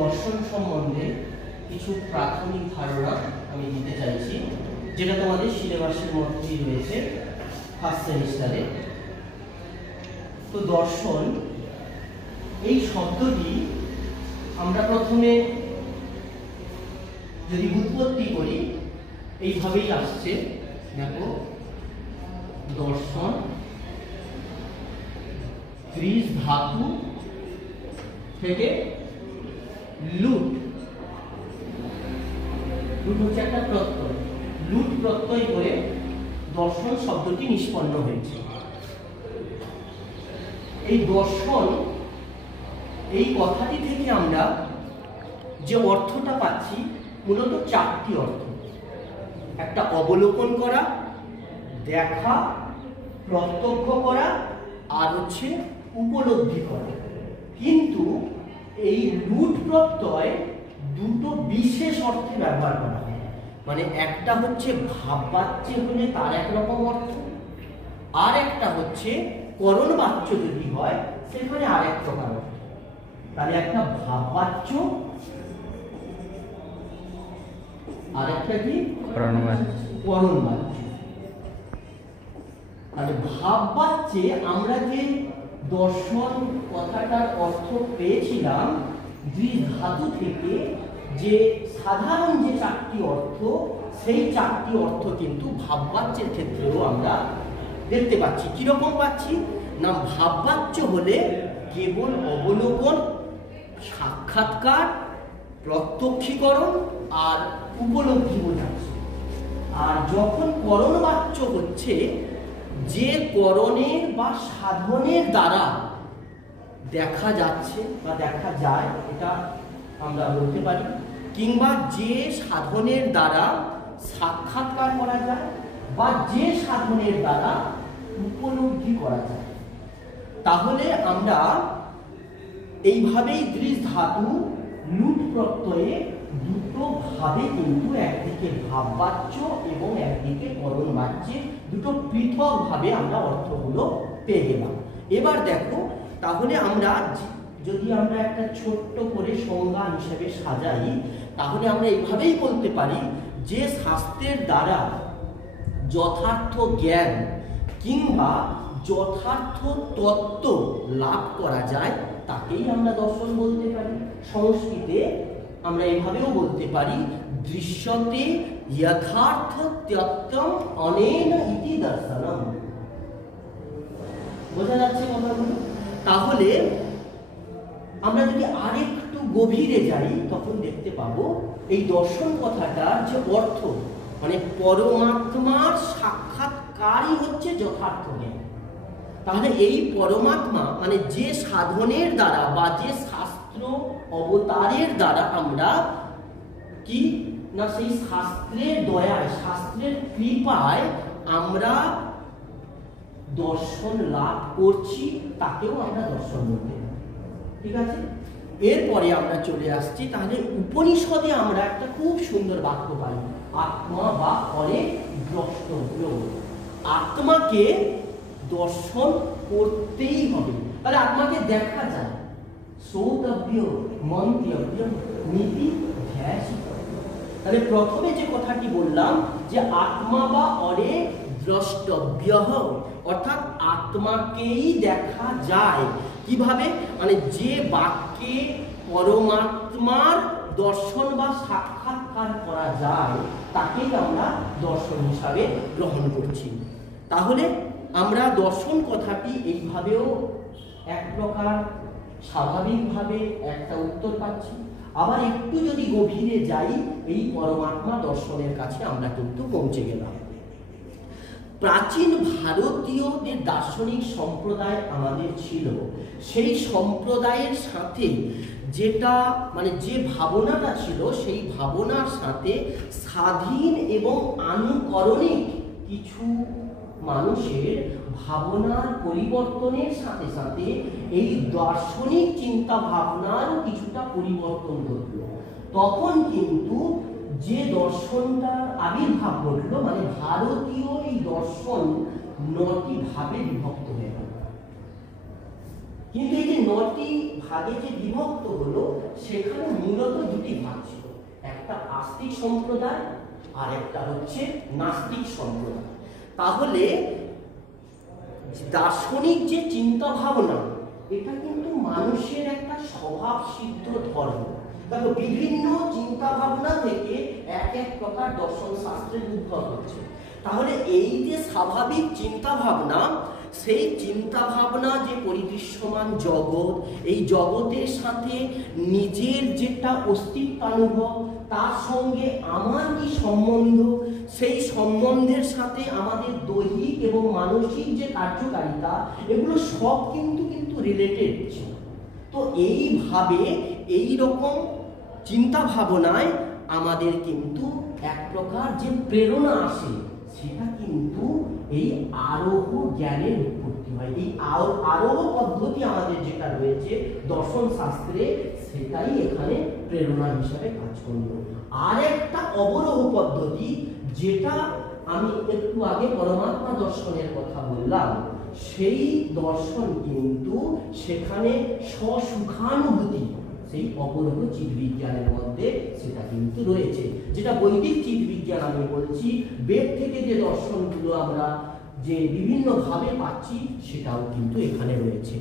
দর্শন সম্বন্ধে কিছু প্রাথমিক ধারণা আমি দিতে চাইছি, যেটা তোমাদের সিলেবাসের মধ্যেই রয়েছে ফার্স্ট সেমিস্টারে। তো দর্শন এই শব্দটি আমরা প্রথমে যদি উৎপত্তি করি এইভাবেই আসছে। দেখো, দর্শন ত্রিশ ধাতু থেকে লুট। লুট হচ্ছে একটা প্রত্যয়, লুট প্রত্যয় করে দর্শন শব্দটি নিষ্পন্ন হয়েছে। এই দর্শন এই কথাটি থেকে আমরা যে অর্থটা পাচ্ছি মূলত চারটি অর্থ। একটা অবলোকন করা, দেখা, প্রত্যক্ষ করা আর হচ্ছে উপলব্ধি করা। কিন্তু এই লুট প্রত্যয় দুটো বিশেষ অর্থে ব্যবহার করা হয়। মানে একটা হচ্ছে ভাববাচ্য হলে তার একরকম অর্থ, আর একটা হচ্ছে করণ বাচ্য যদি হয় সেখানে আরেক প্রকার অর্থ। তাহলে একটা ভাববাচ্য আর একটা কি করণ বাচ্য। তাহলে ভাববাচ্যে আমরা যে দর্শন কথাটার অর্থ পেয়েছিলাম দ্বিধাতু থেকে, যে সাধারণ যে চারটি অর্থ, সেই চারটি অর্থ কিন্তু ভাববাচ্যের ক্ষেত্রেও আমরা দেখতে পাচ্ছি। কিরকম পাচ্ছি না, ভাববাচ্য হলে কেবল অবলোকন, সাক্ষাৎকার, প্রত্যক্ষীকরণ আর উপলব্ধি বোঝাচ্ছে। আর যখন করণ বাচ্য হচ্ছে, যে করণের বা সাধনের দ্বারা দেখা যাচ্ছে বা দেখা যায়, এটা আমরা বলতে পারি, কিংবা যে সাধনের দ্বারা সাক্ষাৎকার করা যায় বা যে সাধনের দ্বারা উপলব্ধি করা যায়। তাহলে আমরা এইভাবেই দৃশ ধাতু লুট প্রত্যয়ে দুটো ভাবে কিন্তু একদিকে ভাববাচ্য এবং একদিকে করণ বাচ্যে দুটো পৃথক ভাবে আমরা অর্থগুলো পেয়ে গেলাম। এবার দেখো, তাহলে আমরা যদি আমরা একটা ছোট্ট করে সংজ্ঞা হিসেবে সাজাই, তাহলে আমরা এইভাবেই বলতে পারি যে শাস্ত্রের দ্বারা যথার্থ জ্ঞান কিংবা যথার্থ তত্ত্ব লাভ করা যায় তাকেই আমরা দর্শন বলতে পারি। সংস্কৃতে আমরা এভাবেও বলতে পারি, দৃশ্যতে যথার্থ তত্ত্বম অনেন ইতি দর্শনম। বোঝা যাচ্ছে কথাগুলো? তাহলে আমরা যদি আরেকটু গভীরে যাই তখন দেখতে পাবো এই দর্শন কথাটার যে অর্থ, মানে পরমাত্মার সাক্ষাৎকারই হচ্ছে যথার্থ জ্ঞান। তাহলে এই পরমাত্মা মানে যে সাধনের দ্বারা বা যে শাস্ত্র অবতারের দ্বারা আমরা কি না, সেই শাস্ত্রের দয়ায়, শাস্ত্রের কৃপায় আমরা দর্শন লাভ করছি, তাকেও আমরা দর্শন বলতে পারি। ঠিক আছে? এরপরে আমরা চলে আসছি, তাহলে উপনিষদে আমরা একটা খুব সুন্দর বাক্য পাই, আত্মা বা পরে দ্রষ্টব্য। আত্মাকে দর্শন করতেই হবে। তাহলে আত্মাকে দেখা যায়, শ্রোতব্য, মন্তব্য, নীতি ধ্যাসিত। তাহলে প্রথমে যে কথাটি বললাম যে আত্মা বা অরে দ্রষ্টব্য, অর্থাৎ আত্মাকেই দেখা যায়। কিভাবে? মানে যে বাক্যে পরমাত্মার দর্শন বা সাক্ষাৎকার করা যায় তাকেই আমরা দর্শন হিসাবে গ্রহণ করছি। তাহলে আমরা দর্শন কথাটি এইভাবেও এক প্রকার স্বাভাবিকভাবে একটা উত্তর পাচ্ছি। আবার একটু যদি গভীরে যাই, এই পরমাত্মা দর্শনের কাছে আমরা কিন্তু পৌঁছে গেলাম। প্রাচীন ভারতীয় যে দার্শনিক সম্প্রদায় আমাদের ছিল, সেই সম্প্রদায়ের সাথে যেটা মানে যে ভাবনাটা ছিল, সেই ভাবনার সাথে স্বাধীন এবং আনুকরণিক কিছু মানুষের ভাবনার পরিবর্তনের সাথে সাথে এই দার্শনিক চিন্তা ভাবনারও কিছুটা পরিবর্তন ঘটল। তখন কিন্তু যে দর্শনটার আবির্ভাব ঘটল, মানে ভারতীয় এই দর্শন 9টি ভাবে বিভক্ত হয়ে গেল। কিন্তু এই যে 9টি ভাগে যে বিভক্ত হলো সেখানে মূলত দুটি ভাগ ছিল, একটা আস্তিক সম্প্রদায় আর একটা হচ্ছে নাস্তিক সম্প্রদায়। তাহলে দার্শনিক যে চিন্তা ভাবনা এটা কিন্তু মানুষের একটা স্বভাব সিদ্ধ ধর্ম। দেখো বিভিন্ন চিন্তা ভাবনা থেকে এক এক প্রকার দর্শন শাস্ত্রের উদ্ভব হচ্ছে। তাহলে এই যে স্বাভাবিক চিন্তা ভাবনা, সেই চিন্তা ভাবনা যে পরিদৃশ্যমান জগৎ, এই জগতের সাথে নিজের যেটা অস্তিত্বানুভব, তার সঙ্গে আমার কি সম্বন্ধ, সেই সম্বন্ধের সাথে আমাদের দৈহিক এবং মানসিক যে কার্যকারিতা, এগুলো সব কিন্তু রিলেটেড ছিল। তো এইভাবে এই রকম চিন্তা ভাবনায় আমাদের কিন্তু এক প্রকার যে প্রেরণা আসে, সেটা কিন্তু এই আরোহ জ্ঞানের উৎপত্তি হয়। এই আরোহ পদ্ধতি আমাদের যেটা রয়েছে দর্শন শাস্ত্রে, সেটাই এখানে প্রেরণা হিসাবে কাজ করলো। আর একটা অবরোহ পদ্ধতি, যেটা আমি একটু আগে পরমাত্মা দর্শনের কথা বললাম, সেই দর্শন কিন্তু সেখানে স্বসুখানুভূতি, সেই অবরোহ চিৎবিজ্ঞানের মধ্যে সেটা কিন্তু রয়েছে। যেটা বৈদিক চিৎবিজ্ঞান আমি বলছি, বেদ থেকে যে দর্শনগুলো আমরা যে বিভিন্ন ভাবে পাচ্ছি, সেটাও কিন্তু এখানে রয়েছে।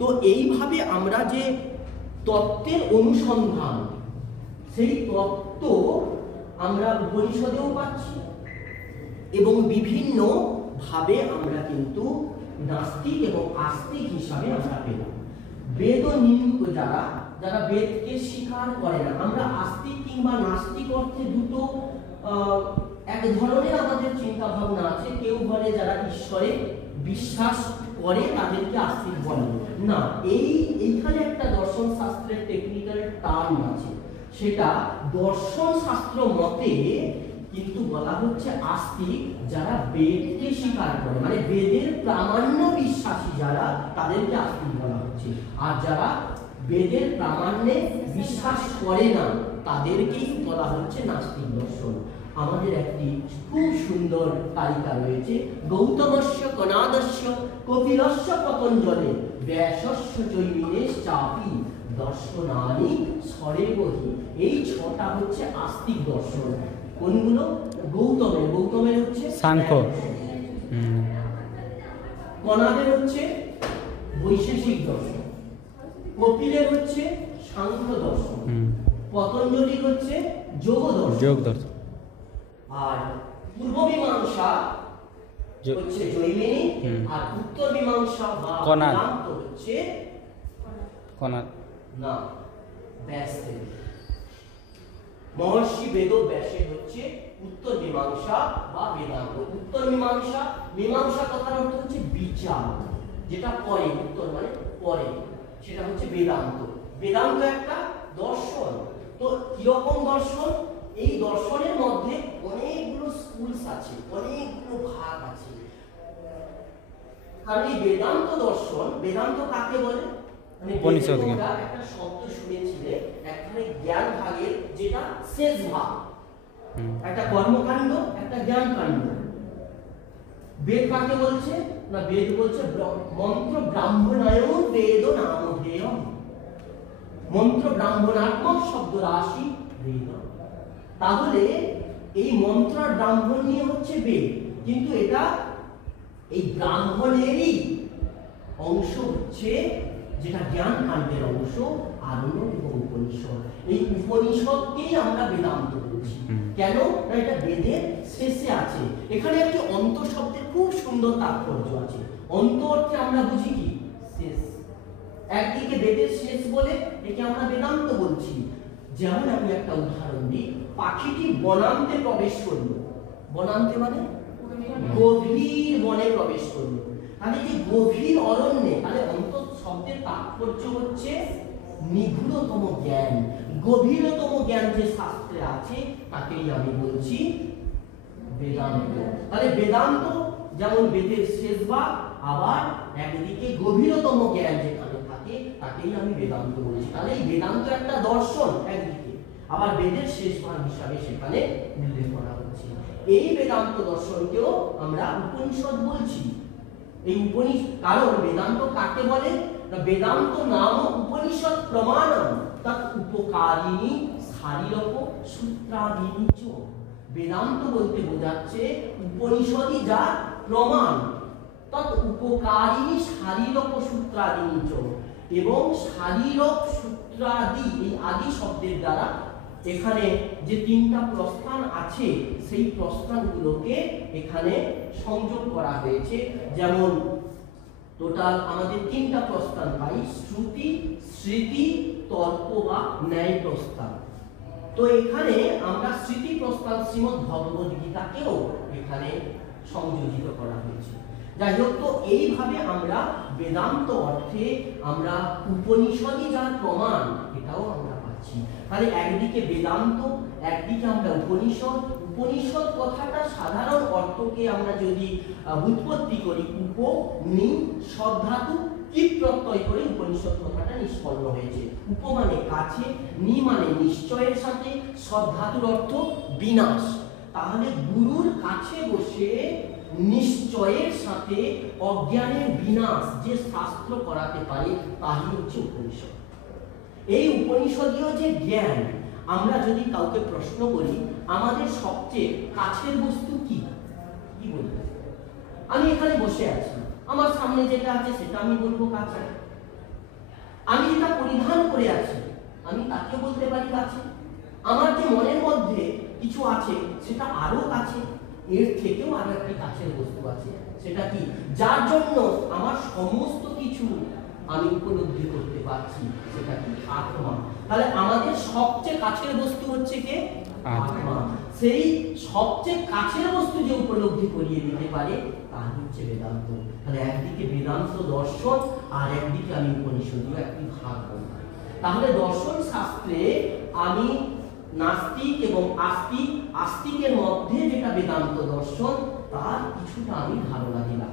তো এইভাবে আমরা যে তত্ত্বের অনুসন্ধান, সেই তত্ত্ব আমরা উপনিষদেও পাচ্ছি এবং বিভিন্ন ভাবে আমরা কিন্তু নাস্তিক এবং আস্তিক হিসাবে আমরা পেলাম। বেদ নিন্দুক যারা বেদকে স্বীকার করে না, আমরা আস্তিক কিংবা নাস্তিক অর্থে দুটো এক ধরনের আমাদের চিন্তা ভাবনা আছে। কেউ বলে যারা ঈশ্বরে বিশ্বাস করে তাদেরকে আস্তিক বলে না। এইখানে একটা দর্শন শাস্ত্রের টেকনিক্যাল টার্ম আছে, সেটা দর্শন শাস্ত্র মতে কিন্তু বলা হচ্ছে আস্তিক যারা বেদকে স্বীকার করে, মানে বেদের প্রামাণ্য বিশ্বাসী যারা, তাদেরকে আস্তিক বলা হচ্ছে। আর যারা বেদের প্রামাণ্যে বিশ্বাস করে না, তাদেরকেই বলা হচ্ছে নাস্তিক দর্শন। আমাদের একটি খুব সুন্দর তালিকা রয়েছে, গৌতমস্য কনাদস্য কপিলস্য পতঞ্জলে ব্যাসস্য জৈমিনেশ চাপি দর্শনানি সরেবহি। এই 6টা হচ্ছে আস্তিক দর্শন। কোনগুলো? গৌতমের হচ্ছে সাংখ্য, কনাদের হচ্ছে বৈশেষিক দর্শন, কপিলের হচ্ছে সাংখ্য দর্শন, পতঞ্জলির হচ্ছে যোগ দর্শন, আর পূর্ব মীমাংসা হচ্ছে জৈমিনী, আর উত্তর মীমাংসা বা বেদান্ত হচ্ছে কনাদ না ব্যাসদেব। মহর্ষি বেদব্যাসের হচ্ছে উত্তর মীমাংসা বা বেদান্ত। উত্তর মীমাংসা কথার অর্থ হচ্ছে বিচার, যেটা পরে, উত্তর মানে পরে, সেটা হচ্ছে বেদান্ত। বেদান্ত একটা দর্শন। তো কিরকম দর্শন? এই দর্শনের মধ্যে অনেকগুলো স্কুলস আছে, অনেকগুলো ভাগ আছে। কারণ এই বেদান্ত দর্শন, বেদান্ত কাকে বলে? মানে একটা শব্দ শুনেছিলে, একখানে জ্ঞান ভাগের যেটা শেষ ভাগ, একটা কর্মকাণ্ড, একটা জ্ঞান কাণ্ড। বেদ কাকে বলছে না? বেদ বলছে মন্ত্র ব্রাহ্মণায়ন বেদ নামধেয়, মন্ত্র ব্রাহ্মণাত্মক শব্দ রাশি বেদ। তাহলে এই মন্ত্র আর ব্রাহ্মণ নিয়ে হচ্ছে বেদ, কিন্তু এটা এই ব্রাহ্মণেরই অংশ হচ্ছে, যেটা জ্ঞান কাণ্ডের অংশ, আরণ্যক এবং উপনিষদ। এই উপনিষদকেই আমরা বেদান্ত বলছি। কেন না এটা বেদের শেষে আছে। এখানে একটি অন্ত শব্দের খুব সুন্দর তাৎপর্য আছে। অন্ত অর্থে আমরা বুঝি কি? শেষ। একদিকে বেদের শেষ বলে একে আমরা বেদান্ত বলছি। যেমন আমি একটা উদাহরণ দিই, পাখিটি বনান্তে প্রবেশ করলো, বনান্তে মানে গভীর বনে প্রবেশ করলো। তাহলে যে গভীর অরণ্যে, তাহলে অন্ত শব্দের তাৎপর্য হচ্ছে নিগূঢ়তম জ্ঞান, গভীরতম জ্ঞান যে শাস্ত্রে আছে, তাকেই আমি বলছি বেদান্ত। তাহলে বেদান্ত যেমন বেদের শেষ ভাগ, আবার একদিকে গভীরতম জ্ঞান যেখানে থাকে, তাকেই আমি বেদান্ত বলছি। তাহলে এই বেদান্ত একটা দর্শন একদিকে, আবার বেদের শেষ ভাগ হিসাবে সেখানে উল্লেখ করা হচ্ছে। এই বেদান্ত দর্শনকেও আমরা উপনিষদ বলছি। এই উপনিষদ, কারণ বেদান্ত কাকে বলে না বেদান্ত নাম উপনিষদ প্রমাণম তৎ উপকারিণী শারীরক সূত্রাদিনী চ। বেদান্ত বলতে বোঝাচ্ছে উপনিষদই যা প্রমাণ, তৎ উপকারিণী শারীরক সূত্রাদিনী চ, এবং শারীরক সূত্রাদি এই আদি শব্দের দ্বারা এখানে যে তিনটা প্রস্থান আছে সেই প্রস্থানগুলোকে এখানে সংযোগ করা হয়েছে। যেমন টোটাল আমাদের তিনটা প্রস্থান পাই, শ্রুতি, স্মৃতি, তর্ক বা ন্যায় প্রস্থান। তো এখানে আমরা স্মৃতি প্রস্থান শ্রীমদ্ ভগবদ গীতাকেও এখানে সংযোজিত করা হয়েছে। যাই হোক, তো এইভাবে আমরা বেদান্ত অর্থে আমরা উপনিষদই যার প্রমাণ এটাও আমরা পাচ্ছি। তাহলে একদিকে বেদান্ত, একদিকে আমরা উপনিষদ। উপনিষদ কথাটা সাধারণ অর্থকে আমরা যদি উৎপত্তি করি, উপ নি সদ ধাতু কি প্রত্যয় করে উপনিষদ কথাটা নিষ্পন্ন হয়েছে। উপ মানে কাছে, নি মানে নিশ্চয়ের সাথে, সদ ধাতুর অর্থ বিনাশ। তাহলে গুরুর কাছে বসে নিশ্চয়ের সাথে অজ্ঞানের বিনাশ যে শাস্ত্র করাতে পারে তাই হচ্ছে উপনিষদ। এই উপনিষদীয় যে জ্ঞান, আমরা যদি কাউকে প্রশ্ন করি আমাদের সবচেয়ে কাছের বস্তু কি, কি বলবো? আমি এখানে বসে আছি, আমার সামনে যেটা আছে সেটা আমি বলবো কাছে। আমি যেটা পরিধান করে আছি আমি তাকে বলতে পারি কাছে। আমার যে মনের মধ্যে কিছু আছে সেটা আরো কাছে, এর থেকেও আরো একটি কাছের বস্তু আছে, সেটা কি? যার জন্য আমার সমস্ত কিছু আমি উপলব্ধি করতে পারছি, সেটা কি? আত্মা। তাহলে আমাদের সবচেয়ে কাছের বস্তু হচ্ছে কে? আত্মা। সেই সবচেয়ে কাছের বস্তু যে উপলব্ধি করিয়ে দিতে পারে তা হচ্ছে বেদান্ত। তাহলে একদিকে বেদান্ত দর্শন আর একদিকে আমি উপনিষদীয় একটি ভাগ বলবো। তাহলে দর্শন শাস্ত্রে আমি নাস্তিক এবং আস্তিক, আস্তিকের মধ্যে যেটা বেদান্ত দর্শন তার কিছুটা আমি ধারণা দিলাম।